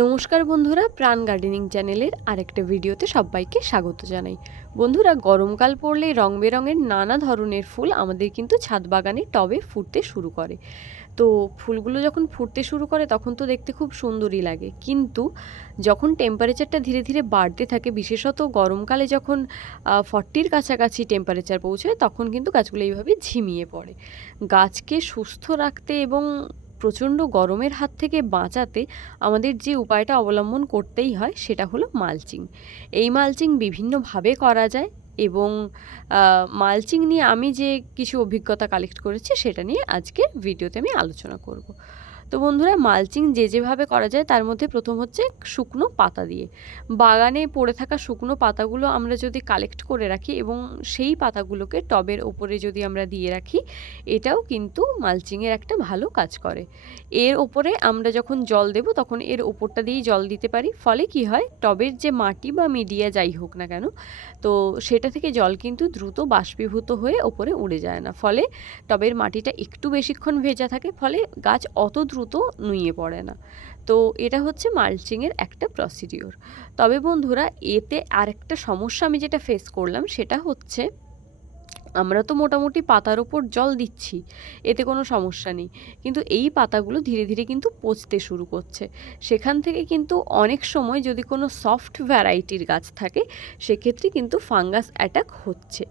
নমস্কার বন্ধুরা, প্রাণ গার্ডেনিং চ্যানেলের আরেকটা ভিডিওতে সবাইকে স্বাগত জানাই। বন্ধুরা, গরমকাল পড়লেই রং বেরঙের নানা ধরনের ফুল আমাদের কিন্তু ছাদ বাগানে টবে ফুটতে শুরু করে। তো ফুলগুলো যখন ফুটতে শুরু করে তখন তো দেখতে খুব সুন্দরই লাগে, কিন্তু যখন টেম্পারেচারটা ধীরে ধীরে বাড়তে থাকে, বিশেষত গরমকালে যখন 40-র কাছাকাছি টেম্পারেচার পৌঁছায়, তখন কিন্তু গাছগুলো এইভাবে ঝিমিয়ে পড়ে। গাছকে সুস্থ রাখতে এবং প্রচণ্ড গরমের হাত থেকে বাঁচাতে আমাদের যে উপায়টা অবলম্বন করতেই হয় সেটা হলো মালচিং। এই মালচিং বিভিন্নভাবে করা যায়, এবং মালচিং নিয়ে আমি যে কিছু অভিজ্ঞতা কালেক্ট করেছি সেটা নিয়ে আজকে ভিডিওতে আমি আলোচনা করব। তো বন্ধুরা, মালচিং যেভাবে করা যায় তার মধ্যে প্রথম হচ্ছে শুকনো পাতা দিয়ে। বাগানে পড়ে থাকা শুকনো পাতাগুলো আমরা যদি কালেক্ট করে রাখি এবং সেই পাতাগুলোকে টবের ওপরে যদি আমরা দিয়ে রাখি, এটাও কিন্তু মালচিংয়ের একটা ভালো কাজ করে। এর ওপরে আমরা যখন জল দেব তখন এর ওপরটা দিয়েই জল দিতে পারি, ফলে কি হয়, টবের যে মাটি বা মিডিয়া যাই হোক না কেন, তো সেটা থেকে জল কিন্তু দ্রুত বাষ্পীভূত হয়ে ওপরে উড়ে যায় না, ফলে টবের মাটিটা একটু বেশিক্ষণ ভেজা থাকে, ফলে গাছ অত দ্রুত নুয়ে পড়ে না। তো এটা হচ্ছে মালচিংয়ের একটা প্রসিডিওর। তবে বন্ধুরা, এতে আরেকটা সমস্যা আমি যেটা ফেস করলাম সেটা হচ্ছে, আমরা তো মোটামুটি পাতার ওপর জল দিচ্ছি, এতে কোনো সমস্যা নেই, কিন্তু এই পাতাগুলো ধীরে ধীরে কিন্তু পচতে শুরু করছে। সেখান থেকে কিন্তু অনেক সময় যদি কোনো সফট ভ্যারাইটির গাছ থাকে, সেক্ষেত্রে কিন্তু ফাঙ্গাস অ্যাটাক হচ্ছে।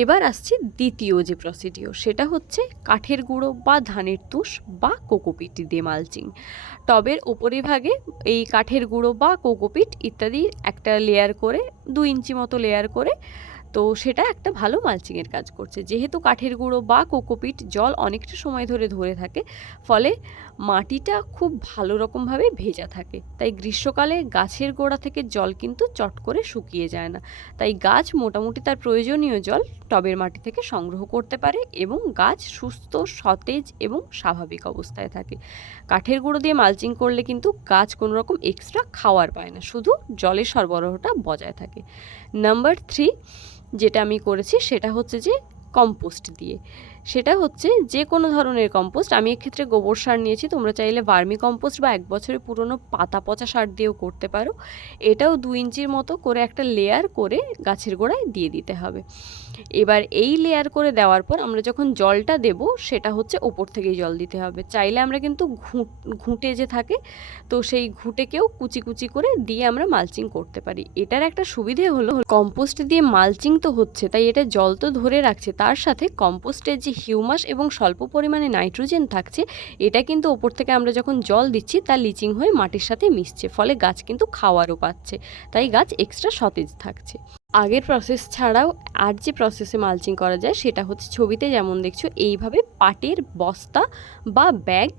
এবার আসছি দ্বিতীয় যে প্রসিডিওর, সেটা হচ্ছে কাঠের গুঁড়ো বা ধানের তুষ বা কোকোপিট দিয়ে মালচিং। টবের উপরিভাগে এই কাঠের গুঁড়ো বা কোকোপিট ইত্যাদি একটা লেয়ার করে, 2 ইঞ্চি মতো লেয়ার করে, তো সেটা একটা ভালো মালচিংয়ের কাজ করছে। যেহেতু কাঠের গুঁড়ো বা কোকোপিট জল অনেকটা সময় ধরে থাকে, ফলে মাটিটা খুব ভালো রকমভাবে ভেজা থাকে, তাই গ্রীষ্মকালে গাছের গোড়া থেকে জল কিন্তু চট করে শুকিয়ে যায় না। তাই গাছ মোটামুটি তার প্রয়োজনীয় জল টবের মাটি থেকে সংগ্রহ করতে পারে এবং গাছ সুস্থ, সতেজ এবং স্বাভাবিক অবস্থায় থাকে। কাঠের গুঁড়ো দিয়ে মালচিং করলে কিন্তু গাছ কোনো রকম এক্সট্রা খাওয়ার পায় না, শুধু জলের সরবরাহটা বজায় থাকে। নাম্বার 3 যেটা আমি করেছি সেটা হচ্ছে যে কম্পোস্ট দিয়ে। সেটা হচ্ছে যে কোনো ধরনের কম্পোস্ট, আমি এক্ষেত্রে গোবর সার নিয়েছি, তোমরা চাইলে ভার্মি কম্পোস্ট বা 1 বছরের পুরনো পাতা পচা সার দিয়েও করতে পারো। এটাও 2 ইঞ্চির মতো করে একটা লেয়ার করে গাছের গোড়ায় দিয়ে দিতে হবে। এবার এই লেয়ার করে দেওয়ার পর আমরা যখন জলটা দেব, সেটা হচ্ছে ওপর থেকেই জল দিতে হবে। চাইলে আমরা কিন্তু ঘুঁটে যে থাকে, তো সেই ঘুঁটেকেও কুচি কুচি করে দিয়ে আমরা মালচিং করতে পারি। এটার একটা সুবিধে হলো, কম্পোস্ট দিয়ে মালচিং তো হচ্ছে, তাই এটা জল তো ধরে রাখছে, তার সাথে কম্পোস্টের যে হিউমাস এবং স্বল্প পরিমাণে নাইট্রোজেন থাকছে, এটা কিন্তু ওপর থেকে আমরা যখন জল দিচ্ছি তা লিচিং হয়ে মাটির সাথে মিশছে, ফলে গাছ কিন্তু খাওয়ারও পাচ্ছে, তাই গাছ এক্সট্রা সতেজ থাকছে। আগের প্রসেস ছাড়াও আর যে প্রসেসে মালচিং করা যায় সেটা হচ্ছে, ছবিতে যেমন দেখছো এইভাবে পাটের বস্তা বা ব্যাগ,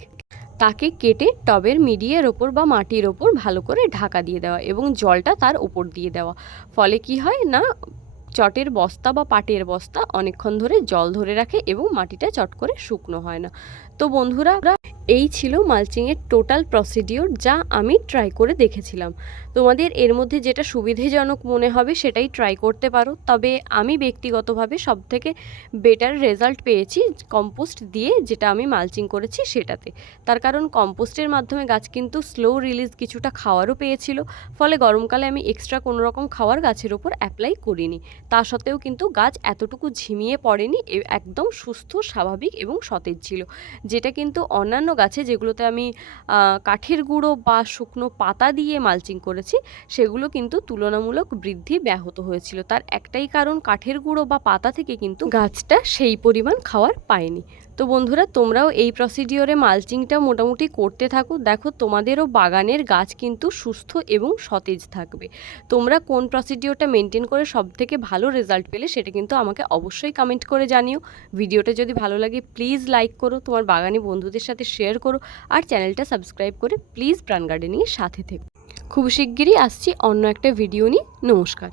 তাকে কেটে টবের মিডিয়ার ওপর বা মাটির ওপর ভালো করে ঢাকা দিয়ে দেওয়া এবং জলটা তার ওপর দিয়ে দেওয়া। ফলে কি হয় না, চটের বস্তা বা পাটের বস্তা অনেকক্ষণ ধরে জল ধরে রাখে এবং মাটিটা চট করে শুকনো হয় না। তো বন্ধুরা, এই ছিল মালচিংয়ের টোটাল প্রসিডিওর, যা আমি ট্রাই করে দেখেছিলাম। তোমাদের এর মধ্যে যেটা সুবিধাজনক মনে হবে সেটাই ট্রাই করতে পারো, তবে আমি ব্যক্তিগতভাবে সবথেকে বেটার রেজাল্ট পেয়েছি কম্পোস্ট দিয়ে, যেটা আমি মালচিং করেছি সেটাতে। তার কারণ কম্পোস্টের মাধ্যমে গাছ কিন্তু স্লো রিলিজ কিছুটা খাওয়ারও পেয়েছিল, ফলে গরমকালে আমি এক্সট্রা কোনো রকম খাওয়ার গাছের ওপর অ্যাপ্লাই করিনি। তা সত্ত্বেও কিন্তু গাছ এতটুকু ঝিমিয়ে পড়েনি, একদম সুস্থ, স্বাভাবিক এবং সতেজ ছিল, যেটা কিন্তু অন্যান্য গাছে যেগুলোতে আমি কাঠের গুঁড়ো বা শুকনো পাতা দিয়ে মালচিং করেছি, সেগুলো কিন্তু তুলনামূলক বৃদ্ধি ব্যাহত হয়েছিল। তার একটাই কারণ, কাঠের গুঁড়ো বা পাতা থেকে কিন্তু গাছটা সেই পরিমাণ খাওয়ার পায়নি। তো বন্ধুরা, তোমরাও এই প্রসিডিওরে মালচিংটা মোটামুটি করতে থাকো, দেখো তোমাদেরও বাগানের গাছ কিন্তু সুস্থ এবং সতেজ থাকবে। তোমরা কোন প্রসিডিওরটা মেনটেন করে সবথেকে ভালো রেজাল্ট পেলে সেটা কিন্তু আমাকে অবশ্যই কমেন্ট করে জানিও। ভিডিওটা যদি ভালো লাগে প্লিজ লাইক করো, তোমার বাগানি বন্ধুদের সাথে শেয়ার করো, আর চ্যানেলটা সাবস্ক্রাইব করে প্লিজ প্রাণ গার্ডেনিংয়ের সাথে থেকো। খুব শিগগিরই আসছি অন্য একটা ভিডিও নিয়ে। নমস্কার।